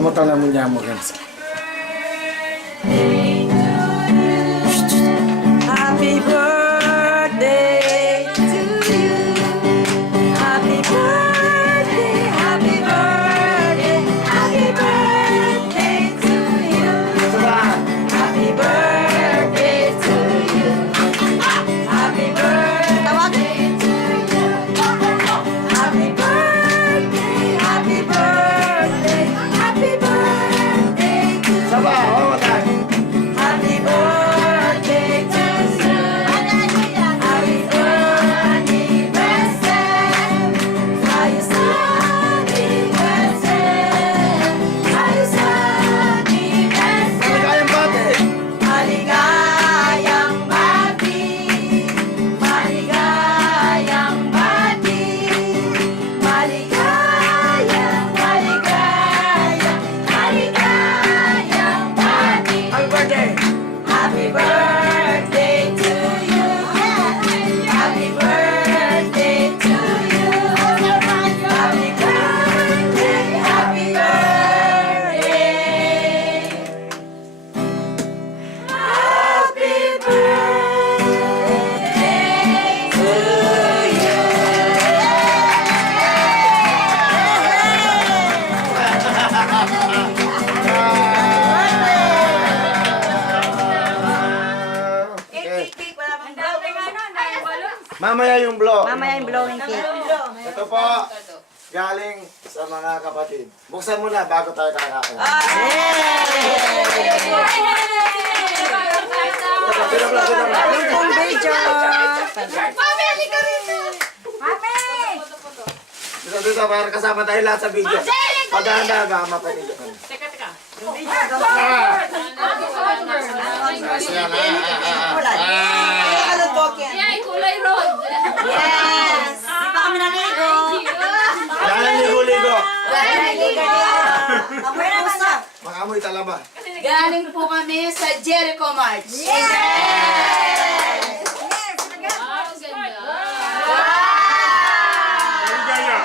Samutan namun niya mo guys. Happy birthday to you. Happy birthday, happy birthday, happy birthday to you. Happy birthday to you. Happy birthday to you. Happy birthday, happy birthday, happy birthday to you. Saba, oh, tay. Happy birthday to you. Happy anniversary. Ayos na anniversary. Ayos na anniversary. Maligayang bati. Maligayang bati. Maligayang bati. Maligayang, maligayang, maligayang bati. Happy birthday. Happy birthday to you. Happy birthday to you. Happy birthday, happy birthday. Happy birthday to you. Okay. Ang daming ano, ang daming balloons. Mamaya yung blow. Mamaya yung blowing cake. Ito po, galing sa mga kapatid. Buksan mo na bago tayo kakain. Yung pong video. Dito, para kasama tayo lahat sa video. Paganda, gama pa nito. Yes! Di pa kami naligo. Galing ligo-ligo. Amoy na basta. Makamoy talaba. Galing po kami sa Jericho March. Ligaya.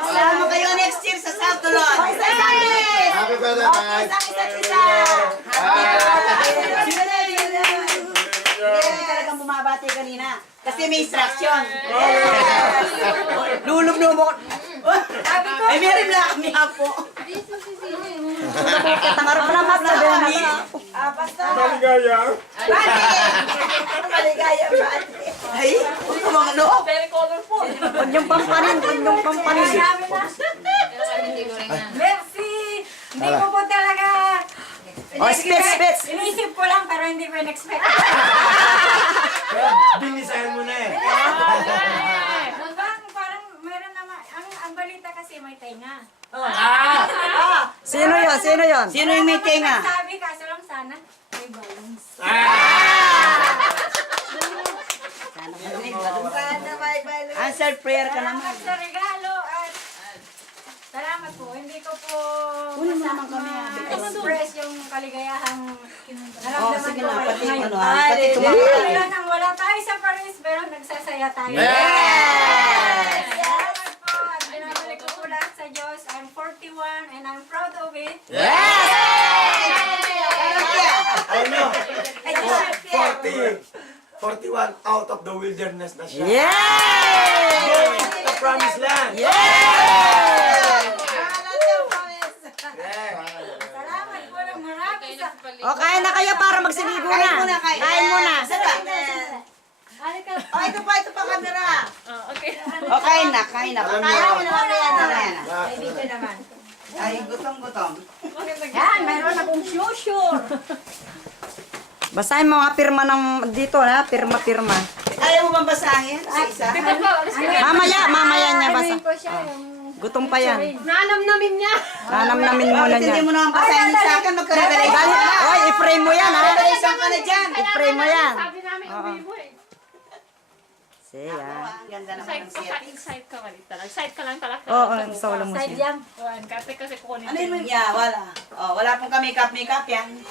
Kasama kayo next year sa South Tulon. Happy birthday, guys. Hindi talagang bumabati kanina. Kasi may instruction. Lulublob ako. Ay, meron na kami hapo. Tangarap na mas na Benny. Maligaya. Maligaya ba? Ay, huwag ka mga loob. Huwag yung pampanin, huwag yung pampanin. Merci! Hindi ko po talaga... O, spits. Inisip ko lang pero hindi ko in-expect. Binisahin mo na eh. Parang meron naman... Ang balita kasi may tenga. Sino yon? Sino yon? Sino yung may tenga? Sabi kaso lang sana may balance. Answered prayer ka naman. Salamat sa regalo at... Salamat po. Hindi ko po... express yung kaligayahang naramdaman sige ko na, kayo pati ngayon. ano, pati Wala nang wala tayo sa Paris pero nagsasaya tayo. Salamat po at binabalik ko po lahat sa Diyos. I'm 41 and I'm proud of it. Alam nyo, 41 out of the wilderness na siya. Yay! Going to the promised land. Salamat po ng marami sa... O, kain na kayo para magsiligo na. Kain muna. Ito pa camera. O, kain na. Kaya mo na Ay, dito naman. Ay, gutom. Yan, mayroon akong sure. Basahin mo nga pirma ng dito ha. Pirma. Ayaw mo bang basahin? Isa? Mamaya niya basa. Ko siya yung... Gutom pa yan. Nanamnamin niya. Nanamnamin muna Hindi niya. mo naman basahin sa akin, magka-revelation ka na. Oy, i-frame mo yan ha. Revelation ka na dyan. I-frame mo yan. Sabi namin, uwi mo eh. Siya. Ganda naman ng settings. Side ka talaga. Side ka lang talaga. Oo, solo mo Side siya. jam. Kasi kukunin. Ano yun? Yeah, wala. Oh, wala pong makeup yan.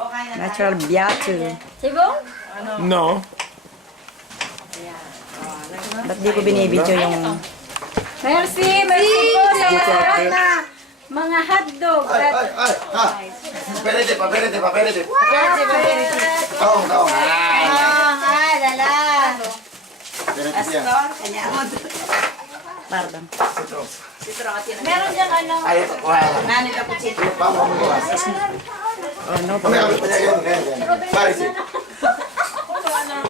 Okay na tayo. Natural beauty. Sibong? No. Ba't di ko binibidyo yung... Merci po sa lahat na mga hotdog. Ay, ha. Paperete. Taong. Ay, lala. Paperete yan. Astor, kanya mo. Pardon. Meron dyan ano. Ay, wala. Nani ka po, Chito. Paano mo bukas? Oh, no. Mamaya, ganyan. Pare,